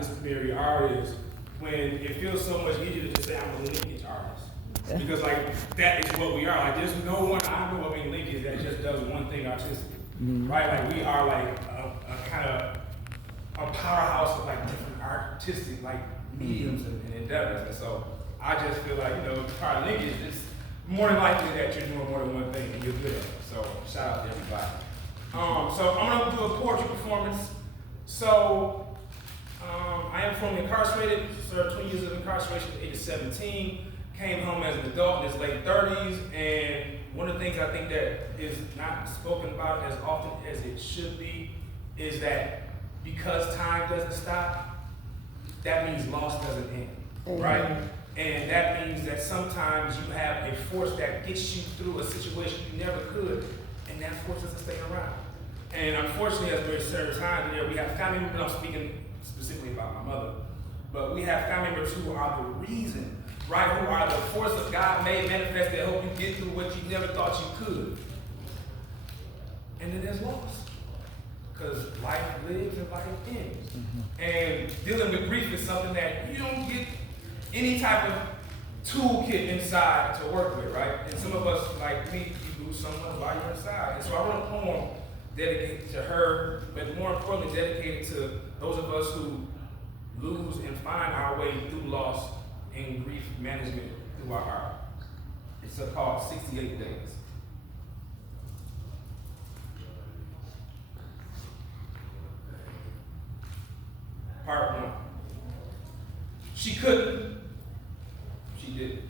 interdisciplinary art is when it feels so much easier to just say I'm a linkage artist. Because like that is what we are. Like there's no one I know of in linkage that just does one thing artistically. Right? Like we are like a kind of a powerhouse of like different artistic like mediums and endeavors. And so I just feel like, part of linkage, it's more than likely that you're doing more than one thing and you're good at it. So shout out to everybody. So I'm gonna do a poetry performance. So I am formerly incarcerated, served 20 years of incarceration at the age of 17, came home as an adult in his late 30s, and one of the things I think that is not spoken about as often as it should be is that because time doesn't stop, that means loss doesn't end, right? And that means that sometimes you have a force that gets you through a situation you never could, and that force doesn't stay around. And unfortunately, as we're certain times there, we have family members, I'm speaking specifically about my mother, but we have family members who are the reason, right? Who are the force of God made manifest to help you get through what you never thought you could. And then there's loss. Because life lives and life ends. And dealing with grief is something that you don't get any type of toolkit inside to work with, right? And some of us, like me, you lose someone while you're inside. And so I wrote a poem dedicated to her, but more importantly, dedicated to those of us who lose and find our way through loss and grief management through our art. It's called 68 Days. Part 1. She couldn't. She didn't.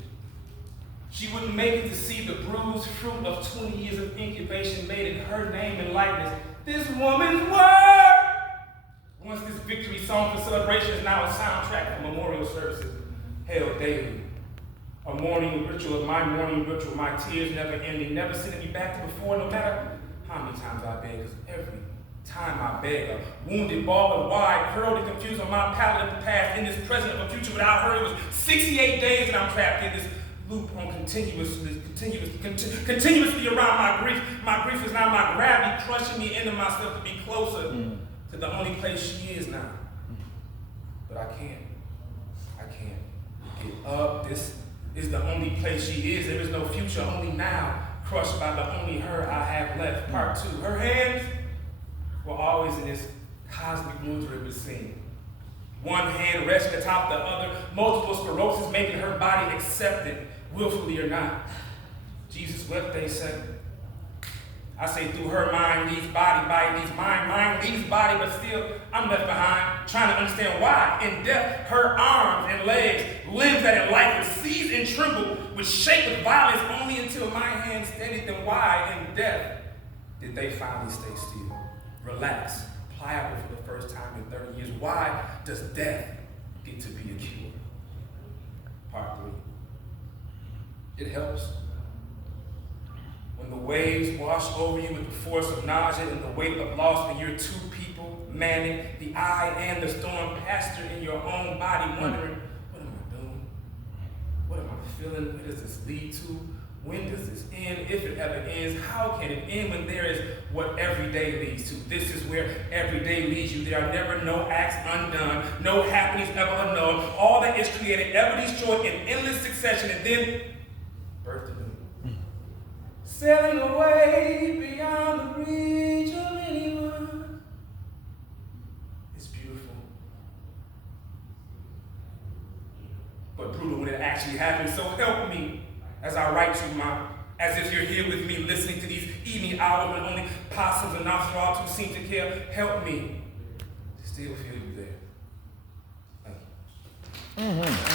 She wouldn't make it to see the bruised fruit of 20 years of incubation made in her name and likeness. This woman's word! Once this victory song for celebration is now a soundtrack for memorial services held daily. A morning ritual, my tears never ending, never sending me back to before, no matter how many times I beg, because every time I beg, a wounded ball of wide, curled and confused on my palette of the past, in this present of a future without her. It was 68 days and I'm trapped in this loop on continuously around my grief. My grief is now my gravity crushing me into myself to be closer to the only place she is now. But I can't get up. This is the only place she is. There is no future, only now, crushed by the only her I have left. Part 2. Her hands were always in this cosmic mood it was seen. One hand resting atop the other, multiple sclerosis making her body accepted, willfully or not. Jesus wept, they said. I say through her mind leaves body leaves mind leaves body, but still I'm left behind, trying to understand why. In death, her arms and legs, limbs that in life would seize and tremble, would shake with violence only until my hand steadied them. Why in death did they finally stay still? Relax, pliable for the first time in 30 years. Why does death get to be a cure? Part 3. It helps. When the waves wash over you with the force of nausea and the weight of loss, when you're two people manning the eye and the storm, pastor in your own body, wondering, what am I doing? What am I feeling? Where does this lead to? When does this end? If it ever ends, how can it end when there is what every day leads to? This is where every day leads you. There are never no acts undone, no happenings ever unknown. All that is created ever destroyed in endless succession, and then birth anew. Sailing away beyond the reach of anyone. It's beautiful, but brutal when it actually happens. So help me as I write you, Mom, as if you're here with me listening to these evening hours when only possums and Nosferatu seem to care. Help me to still feel you there. Thank you.